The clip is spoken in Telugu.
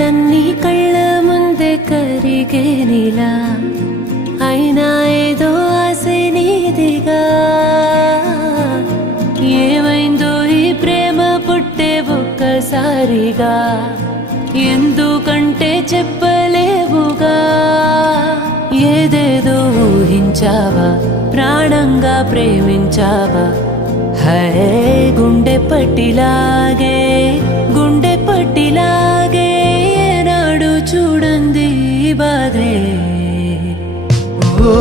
కలలన్నీ కళ్ళ ముందే కరిగేనిలా అయినా ఏదో ఆశ నీదిగా ఏమైందో ఈ ప్రేమ పుట్టే ఒక్కసారిగా ఎందుకంటే చెప్పలేవుగా ఏదేదో ఊహించావా ప్రాణంగా ప్రేమించావా హే గుండె పట్టిలాగే ఏనాడు చూడంది బాధే ఓ